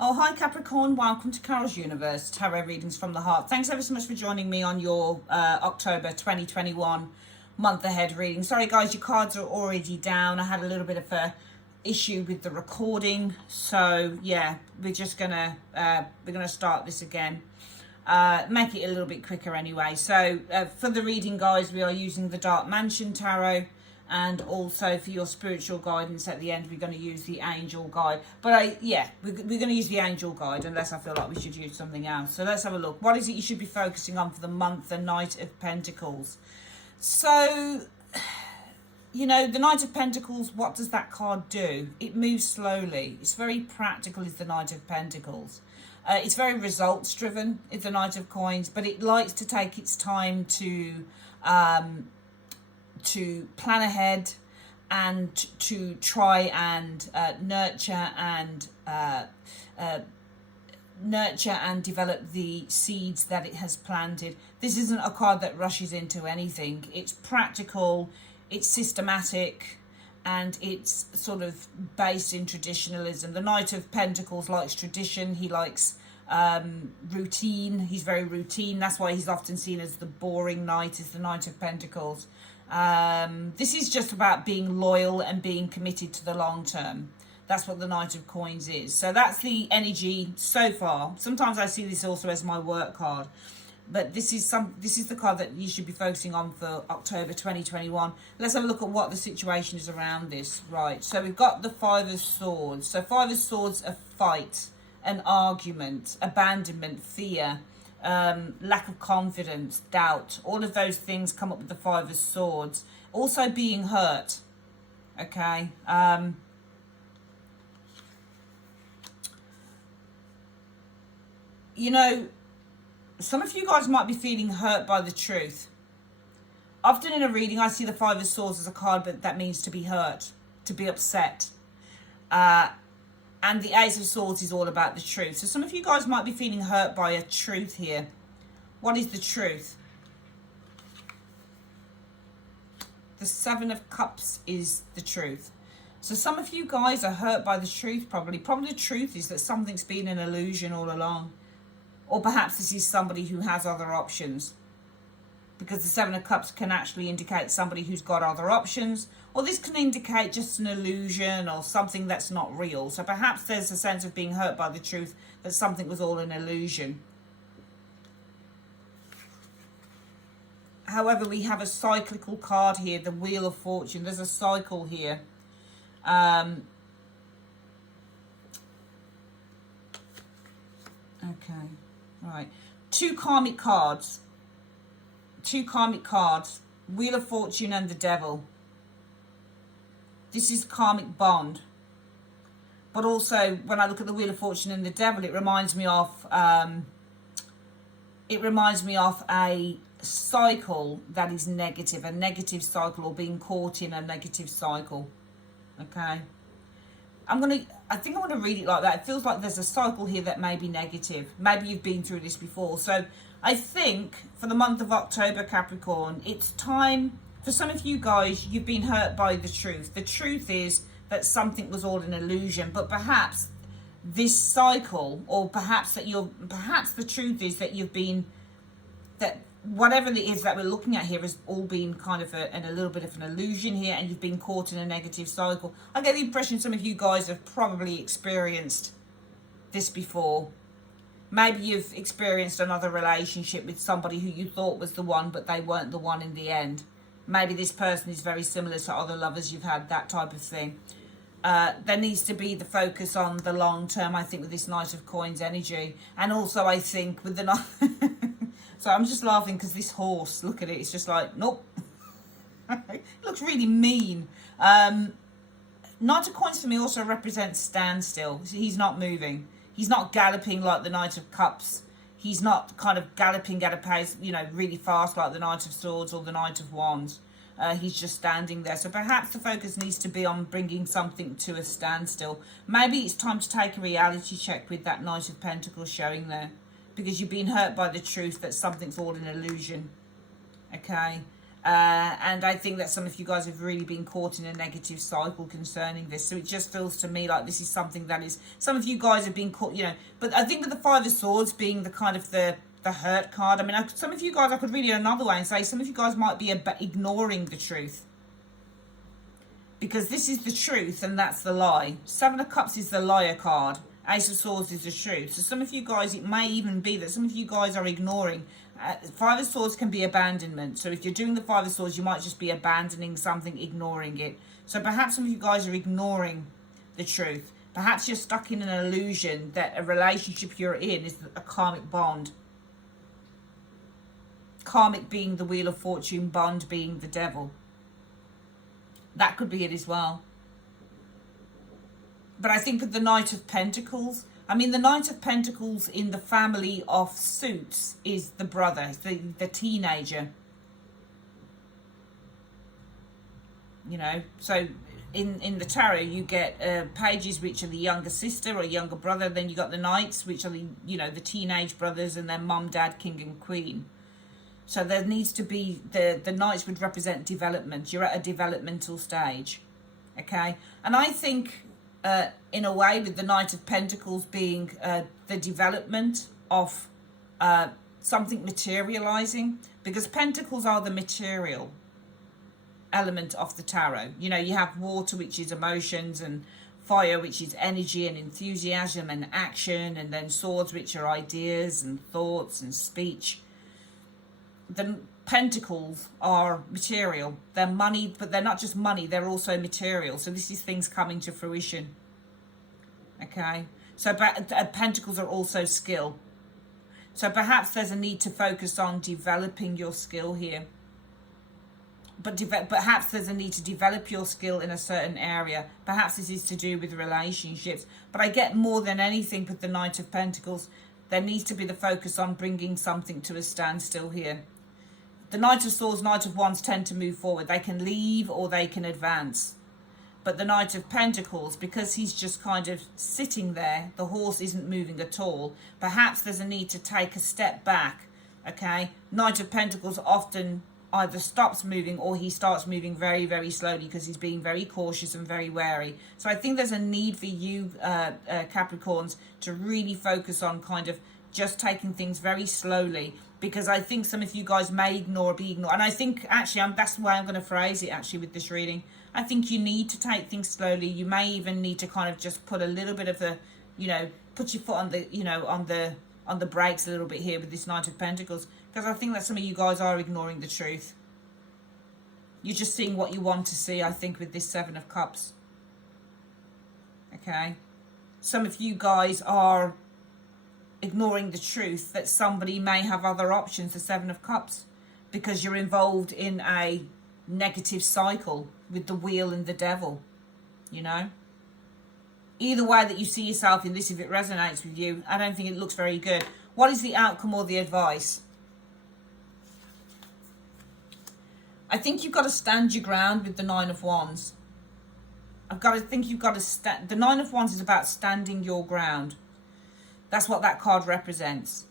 Oh, hi Capricorn. Welcome to Carol's Universe, Tarot Readings from the Heart. Thanks ever so much for joining me on your October 2021 month ahead reading. Sorry guys, your cards are already down. I had a little bit of a issue with the recording. So yeah, we're gonna start this again. Make it a little bit quicker anyway. So for the reading guys, we are using the Dark Mansion Tarot. And also for your spiritual guidance at the end, we're going to use the angel guide. But we're going to use the angel guide unless I feel like we should use something else. So let's have a look. What is it you should be focusing on for the month, the Knight of Pentacles? So, you know, the Knight of Pentacles, what does that card do? It moves slowly. It's very practical, is the Knight of Pentacles. It's very results driven, it's the Knight of Coins, but it likes to take its time to plan ahead and to try and nurture and develop the seeds that it has planted. This isn't a card that rushes into anything. It's practical, it's systematic, and it's sort of based in traditionalism. The Knight of Pentacles likes tradition. He likes routine. He's very routine. That's why he's often seen as the boring knight, is the Knight of Pentacles. This is just about being loyal and being committed to the long term. That's what the Knight of Coins is. So that's the energy so far. Sometimes I see this also as my work card, but this is the card that you should be focusing on for October 2021. Let's have a look at what the situation is around this. Right, so we've got the Five of Swords. So Five of Swords, a fight, an argument, abandonment, fear, lack of confidence, doubt. All of those things come up with the Five of Swords. Also being hurt. Okay. You know, some of you guys might be feeling hurt by the truth. Often in a reading, I see the Five of Swords as a card, but that means to be hurt, to be upset. And the Ace of Swords is all about the truth. So some of you guys might be feeling hurt by a truth here. What is the truth? The Seven of Cups is the truth. So some of you guys are hurt by the truth probably. Probably the truth is that something's been an illusion all along. Or perhaps this is somebody who has other options. Because the Seven of Cups can actually indicate somebody who's got other options. Or this can indicate just an illusion or something that's not real. So perhaps there's a sense of being hurt by the truth that something was all an illusion. However, we have a cyclical card here, the Wheel of Fortune. There's a cycle here. Okay, right. Two karmic cards. Wheel of Fortune and the Devil. This is karmic bond. But also, when I look at the Wheel of Fortune and the Devil, it reminds me of a cycle that is negative, a negative cycle, or being caught in a negative cycle. Okay. I think I want to read it like that. It feels like there's a cycle here that may be negative. Maybe you've been through this before. So I think for the month of October, Capricorn, it's time for some of you guys, you've been hurt by the truth. The truth is that something was all an illusion, but perhaps this cycle, or perhaps the truth is that that whatever it is that we're looking at here has all been kind of a little bit of an illusion here, and you've been caught in a negative cycle. I get the impression some of you guys have probably experienced this before. Maybe you've experienced another relationship with somebody who you thought was the one, but they weren't the one in the end. Maybe this person is very similar to other lovers you've had, that type of thing. There needs to be the focus on the long term, I think, with this Knight of Coins energy. And also, I think, with the... So I'm just laughing because this horse, look at it, it's just like, nope. It looks really mean. Knight of Coins for me also represents standstill. He's not moving. He's not galloping like the Knight of Cups. He's not kind of galloping at a pace, you know, really fast like the Knight of Swords or the Knight of Wands. He's just standing there. So perhaps the focus needs to be on bringing something to a standstill. Maybe it's time to take a reality check with that Knight of Pentacles showing there. Because you've been hurt by the truth that something's all an illusion. Okay? And I think that some of you guys have really been caught in a negative cycle concerning this. So it just feels to me like this is something that is, some of you guys have been caught, you know, but I think with the Five of Swords being the kind of the hurt card, I mean, some of you guys, I could read it another way and say some of you guys might be ignoring the truth. Because this is the truth and that's the lie. Seven of Cups is the liar card. Ace of Swords is the truth. So some of you guys, it may even be that some of you guys are ignoring. Five of Swords can be abandonment. So if you're doing the Five of Swords, you might just be abandoning something, ignoring it. So perhaps some of you guys are ignoring the truth. Perhaps you're stuck in an illusion that a relationship you're in is a karmic bond. Karmic being the Wheel of Fortune, bond being the devil. That could be it as well. But I think with the Knight of Pentacles, I mean, the Knight of Pentacles in the family of suits is the brother, the teenager. You know, so in the tarot, you get pages which are the younger sister or younger brother. Then you got the knights, which are the, you know, the teenage brothers, and then mum, dad, king and queen. So there needs to be, the knights would represent development. You're at a developmental stage, okay? And I think, in a way, with the Knight of Pentacles being the development of something materializing, because Pentacles are the material element of the tarot. You know, you have water, which is emotions, and fire, which is energy and enthusiasm and action, and then swords, which are ideas and thoughts and speech. The pentacles are material. They're money, but they're not just money, they're also material. So this is things coming to fruition. Okay, so pentacles are also skill. So perhaps there's a need to focus on developing your skill here. But perhaps there's a need to develop your skill in a certain area. Perhaps this is to do with relationships. But I get more than anything with the Knight of Pentacles, there needs to be the focus on bringing something to a standstill here. The Knight of Swords, Knight of Wands tend to move forward. They can leave or they can advance. But the Knight of Pentacles, because he's just kind of sitting there, the horse isn't moving at all. Perhaps there's a need to take a step back, okay? Knight of Pentacles often either stops moving or he starts moving very, very slowly because he's being very cautious and very wary. So I think there's a need for you, Capricorns, to really focus on kind of just taking things very slowly, because I think some of you guys may ignore or be ignored. And I think actually that's the way I'm going to phrase it actually with this reading. I think you need to take things slowly. You may even need to kind of just put a little bit of the, you know, put your foot on the, you know, on the brakes a little bit here with this Knight of Pentacles, because I think that some of you guys are ignoring the truth. You're just seeing what you want to see, I think, with this Seven of Cups. Okay. Some of you guys are ignoring the truth that somebody may have other options, the Seven of Cups, because you're involved in a negative cycle with the Wheel and the Devil, you know. Either way that you see yourself in this, if it resonates with you, I don't think it looks very good. What is the outcome or the advice? I think you've got to stand your ground with the Nine of Wands. The Nine of Wands is about standing your ground. That's what that card represents.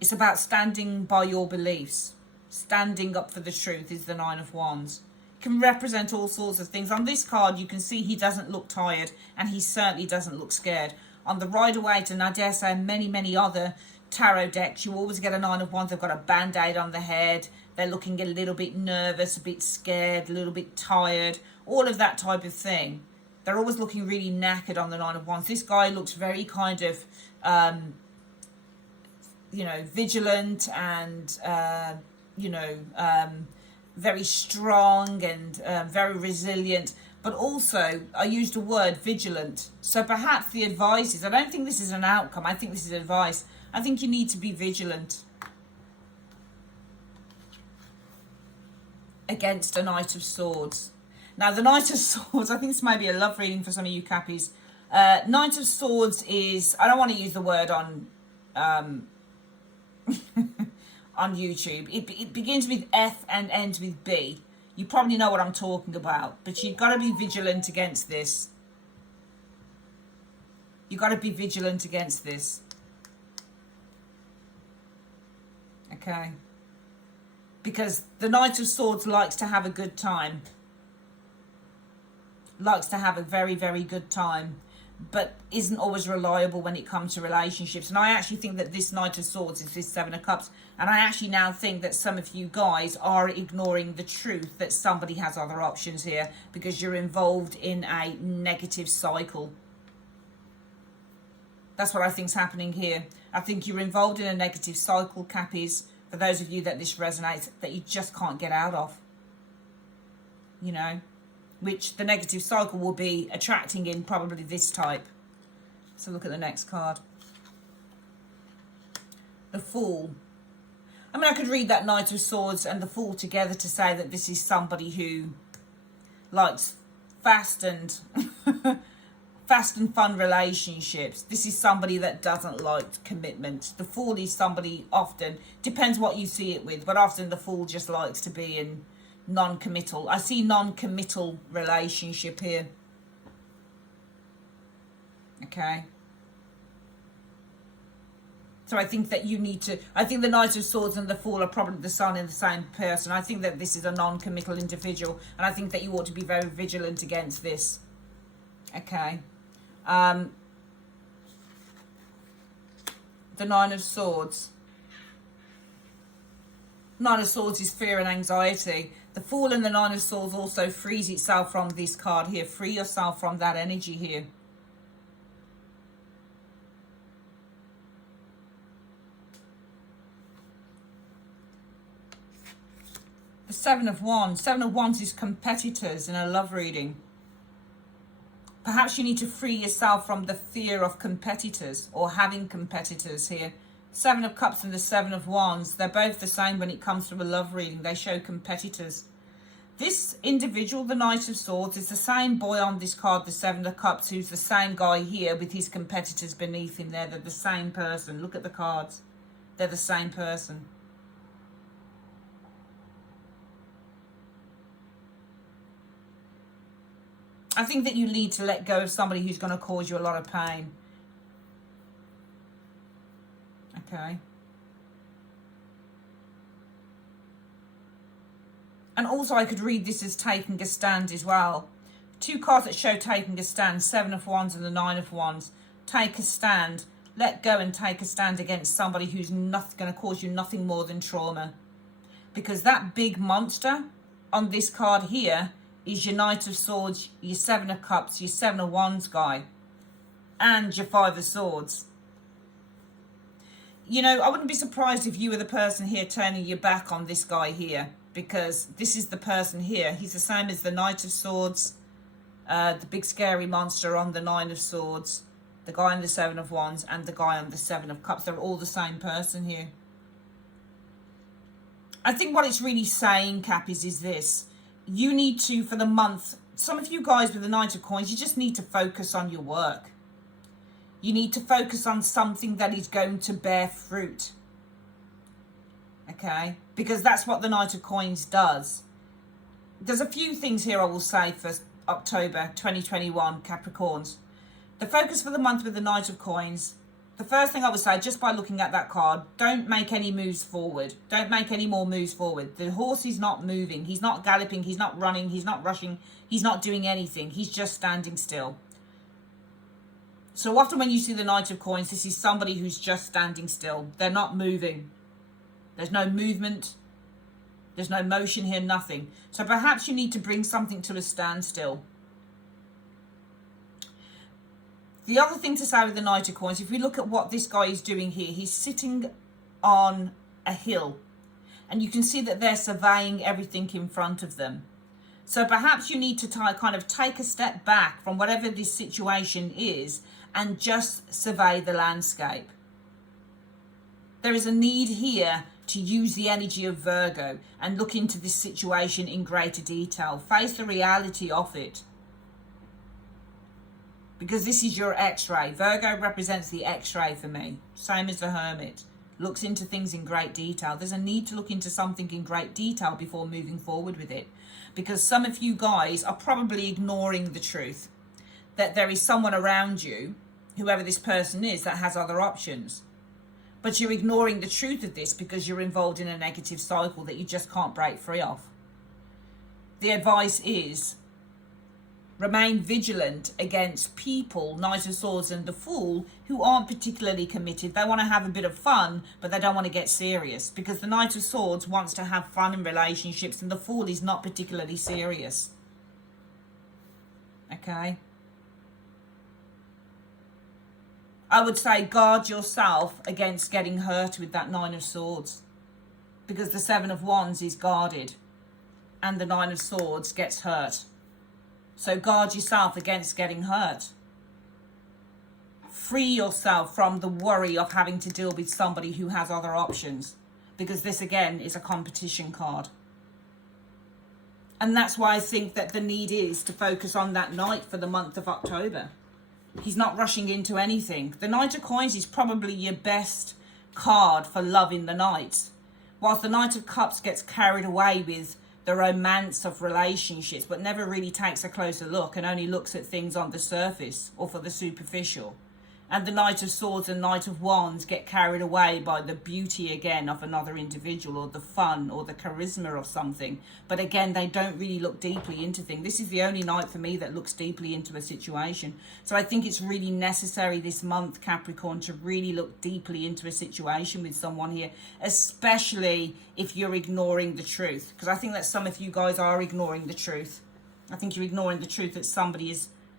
It's about standing by your beliefs. Standing up for the truth is the Nine of Wands. It can represent all sorts of things. On this card, you can see he doesn't look tired, and he certainly doesn't look scared. On the Rider-Waite, and I dare say many, many other tarot decks, you always get a Nine of Wands. They've got a band-aid on the head. They're looking a little bit nervous, a bit scared, a little bit tired. All of that type of thing. They're always looking really knackered on the Nine of Wands. This guy looks very kind of, you know, vigilant and, you know, very strong and very resilient. But also, I used the word vigilant. So perhaps the advice is, I don't think this is an outcome. I think this is advice. I think you need to be vigilant against a Knight of Swords. Now, the Knight of Swords, I think this may be a love reading for some of you Cappies. Knight of Swords is, I don't want to use the word on on YouTube. It begins with F and ends with B. You probably know what I'm talking about, but you've got to be vigilant against this. You've got to be vigilant against this. Okay. because the Knight of Swords likes to have a good time. Likes to have a very, very good time, but isn't always reliable when it comes to relationships. And I actually think that this Knight of Swords is this Seven of Cups. And I actually now think that some of you guys are ignoring the truth that somebody has other options here, because you're involved in a negative cycle. That's what I think's happening here. I think you're involved in a negative cycle, Cappies, for those of you that this resonates, that you just can't get out of. You know, which the negative cycle will be attracting in probably this type. So look at the next card. The Fool. I mean, I could read that Knight of Swords and the Fool together to say that this is somebody who likes fast and fun relationships. This is somebody that doesn't like commitment. The Fool is somebody, often, depends what you see it with, but often the Fool just likes to be in non-committal. I see non-committal relationship here. Okay. So I think that you need to, I think the Knight of Swords and the Fool are probably the Sun in the same person. I think that this is a non-committal individual, and I think that you ought to be very vigilant against this. Okay. The Nine of Swords. Nine of Swords is fear and anxiety. The Fool and the Nine of Swords also frees itself from this card here. Free yourself from that energy here. The Seven of Wands. Seven of Wands is competitors in a love reading. Perhaps you need to free yourself from the fear of competitors or having competitors here. Seven of Cups and the Seven of Wands, they're both the same when it comes to a love reading. They show competitors. This individual, the Knight of Swords, is the same boy on this card, the Seven of Cups, who's the same guy here with his competitors beneath him there. They're the same person. Look at the cards. They're the same person. I think that you need to let go of somebody who's going to cause you a lot of pain. Okay. And also I could read this as taking a stand as well. Two cards that show taking a stand, Seven of Wands and the Nine of Wands. Take a stand. Let go and take a stand against somebody who's not going to cause you nothing more than trauma. Because that big monster on this card here is your Knight of Swords, your Seven of Cups, your Seven of Wands guy, and your Five of Swords. You know, I wouldn't be surprised if you were the person here turning your back on this guy here, because this is the person here. He's the same as the Knight of Swords, the big scary monster on the Nine of Swords, the guy on the Seven of Wands, and the guy on the Seven of Cups. They're all the same person here. I think what it's really saying, Cappies, is this. You need to, for the month, some of you guys with the Knight of Coins, you just need to focus on your work. You need to focus on something that is going to bear fruit. Okay? Because that's what the Knight of Coins does. There's a few things here I will say for October 2021, Capricorns. The focus for the month with the Knight of Coins, the first thing I would say, just by looking at that card, don't make any moves forward. Don't make any more moves forward. The horse is not moving. He's not galloping. He's not running. He's not rushing. He's not doing anything. He's just standing still. So often when you see the Knight of Coins, this is somebody who's just standing still. They're not moving. There's no movement. There's no motion here, nothing. So perhaps you need to bring something to a standstill. The other thing to say with the Knight of Coins, if we look at what this guy is doing here, he's sitting on a hill. And you can see that they're surveying everything in front of them. So perhaps you need to kind of take a step back from whatever this situation is and just survey the landscape. There is a need here to use the energy of Virgo and look into this situation in greater detail. Face the reality of it. Because this is your X-ray. Virgo represents the X-ray for me. Same as the Hermit. Looks into things in great detail. There's a need to look into something in great detail before moving forward with it. Because some of you guys are probably ignoring the truth. That there is someone around you, whoever this person is, that has other options. But you're ignoring the truth of this because you're involved in a negative cycle that you just can't break free of. The advice is remain vigilant against people, Knight of Swords and the Fool, who aren't particularly committed. They want to have a bit of fun, but they don't want to get serious, because the Knight of Swords wants to have fun in relationships and the Fool is not particularly serious. Okay? I would say guard yourself against getting hurt with that Nine of Swords, because the Seven of Wands is guarded and the Nine of Swords gets hurt. So guard yourself against getting hurt. Free yourself from the worry of having to deal with somebody who has other options, because this again is a competition card. And that's why I think that the need is to focus on that Knight for the month of October. He's not rushing into anything. The Knight of Coins is probably your best card for loving the Knight. Whilst the Knight of Cups gets carried away with the romance of relationships, but never really takes a closer look and only looks at things on the surface or for the superficial. And the Knight of Swords and Knight of Wands get carried away by the beauty again of another individual, or the fun or the charisma of something. But again, they don't really look deeply into things. This is the only Knight for me that looks deeply into a situation. So I think it's really necessary this month, Capricorn, to really look deeply into a situation with someone here, especially if you're ignoring the truth. Because I think that some of you guys are ignoring the truth. I think you're ignoring the truth that somebody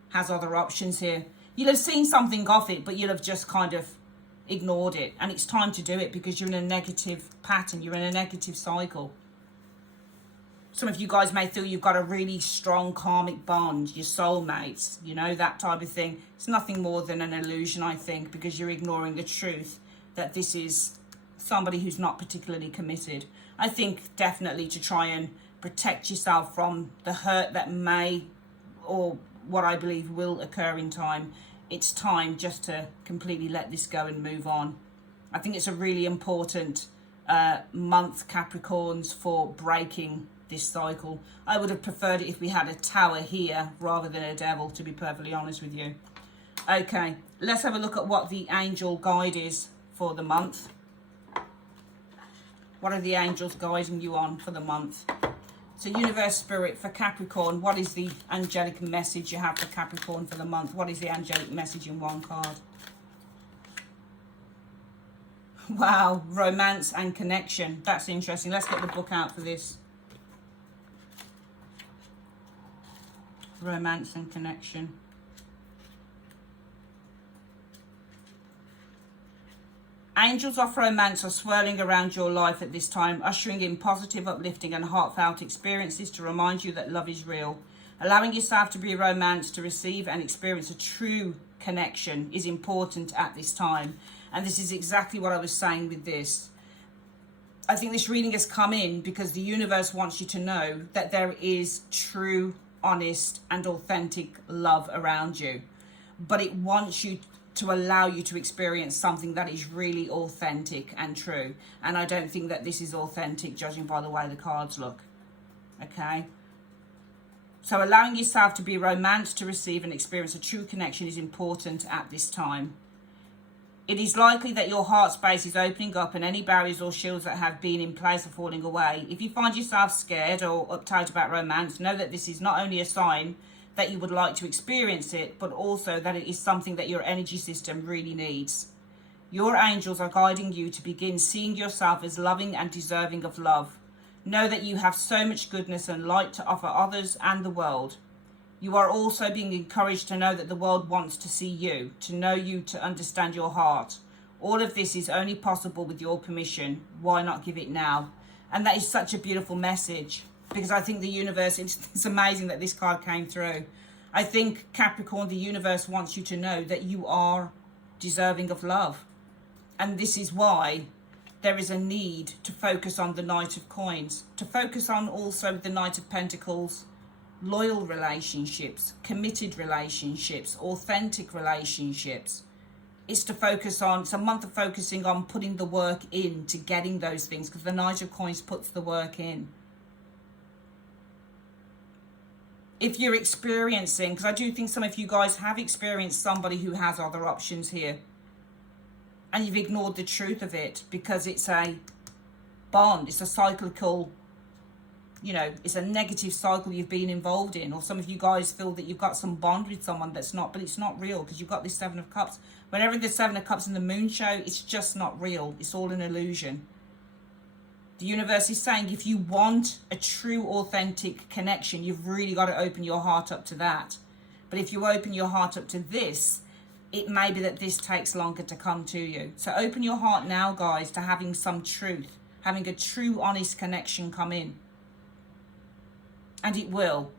has other options here. You'll have seen something of it, but you'll have just kind of ignored it. And it's time to do it because you're in a negative pattern. You're in a negative cycle. Some of you guys may feel you've got a really strong karmic bond, your soulmates, you know, that type of thing. It's nothing more than an illusion, I think, because you're ignoring the truth that this is somebody who's not particularly committed. I think definitely to try and protect yourself from the hurt that may, or what I believe will occur in time, it's time just to completely let this go and move on. I think it's a really important month, Capricorns, for breaking this cycle. I would have preferred it if we had a tower here rather than a devil, to be perfectly honest with you. Okay, let's have a look at what the angel guide is for the month. What are the angels guiding you on for the month? So universe spirit for Capricorn, what is the angelic message you have for Capricorn for the month? What is the angelic message in one card? Wow, romance and connection. That's interesting. Let's get the book out for this. Romance and connection. Angels of romance are swirling around your life at this time, ushering in positive, uplifting and heartfelt experiences to remind you that love is real. Allowing yourself to be romanced, to receive and experience a true connection is important at this time. And this is exactly what I was saying with this. I think this reading has come in because the universe wants you to know that there is true, honest and authentic love around you. But it wants you to allow you to experience something that is really authentic and true. And I don't think that this is authentic, judging by the way the cards look. Okay? So allowing yourself to be romanced, to receive and experience a true connection is important at this time. It is likely that your heart space is opening up and any barriers or shields that have been in place are falling away. If you find yourself scared or uptight about romance, know that this is not only a sign that you would like to experience it, but also that it is something that your energy system really needs. Your angels are guiding you to begin seeing yourself as loving and deserving of love. Know that you have so much goodness and light to offer others and the world. You are also being encouraged to know that the world wants to see you, to know you, to understand your heart. All of this is only possible with your permission. Why not give it now? And that is such a beautiful message. Because I think the universe, it's amazing that this card came through. I think, Capricorn, the universe wants you to know that you are deserving of love. And this is why there is a need to focus on the Knight of Coins, to focus on also the Knight of Pentacles, loyal relationships, committed relationships, authentic relationships. It's to focus on, it's a month of focusing on putting the work in to getting those things, because the Knight of Coins puts the work in. If you're experiencing, because I do think some of you guys have experienced somebody who has other options here, and you've ignored the truth of it because it's a bond. It's a cyclical, you know, it's a negative cycle you've been involved in. Or some of you guys feel that you've got some bond with someone that's not, but it's not real because you've got this Seven of Cups. Whenever the Seven of Cups in the moon show, it's just not real. It's all an illusion. The universe is saying if you want a true, authentic connection, you've really got to open your heart up to that. But if you open your heart up to this, it may be that this takes longer to come to you. So open your heart now, guys, to having some truth, having a true, honest connection come in. And it will.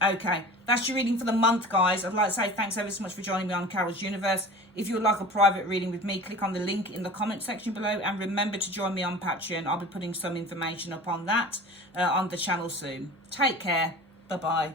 Okay, that's your reading for the month, guys. I'd like to say thanks ever so much for joining me on Carol's Universe. If you would like a private reading with me, click on the link in the comment section below. And remember to join me on Patreon. I'll be putting some information up on that on the channel soon. Take care. Bye-bye.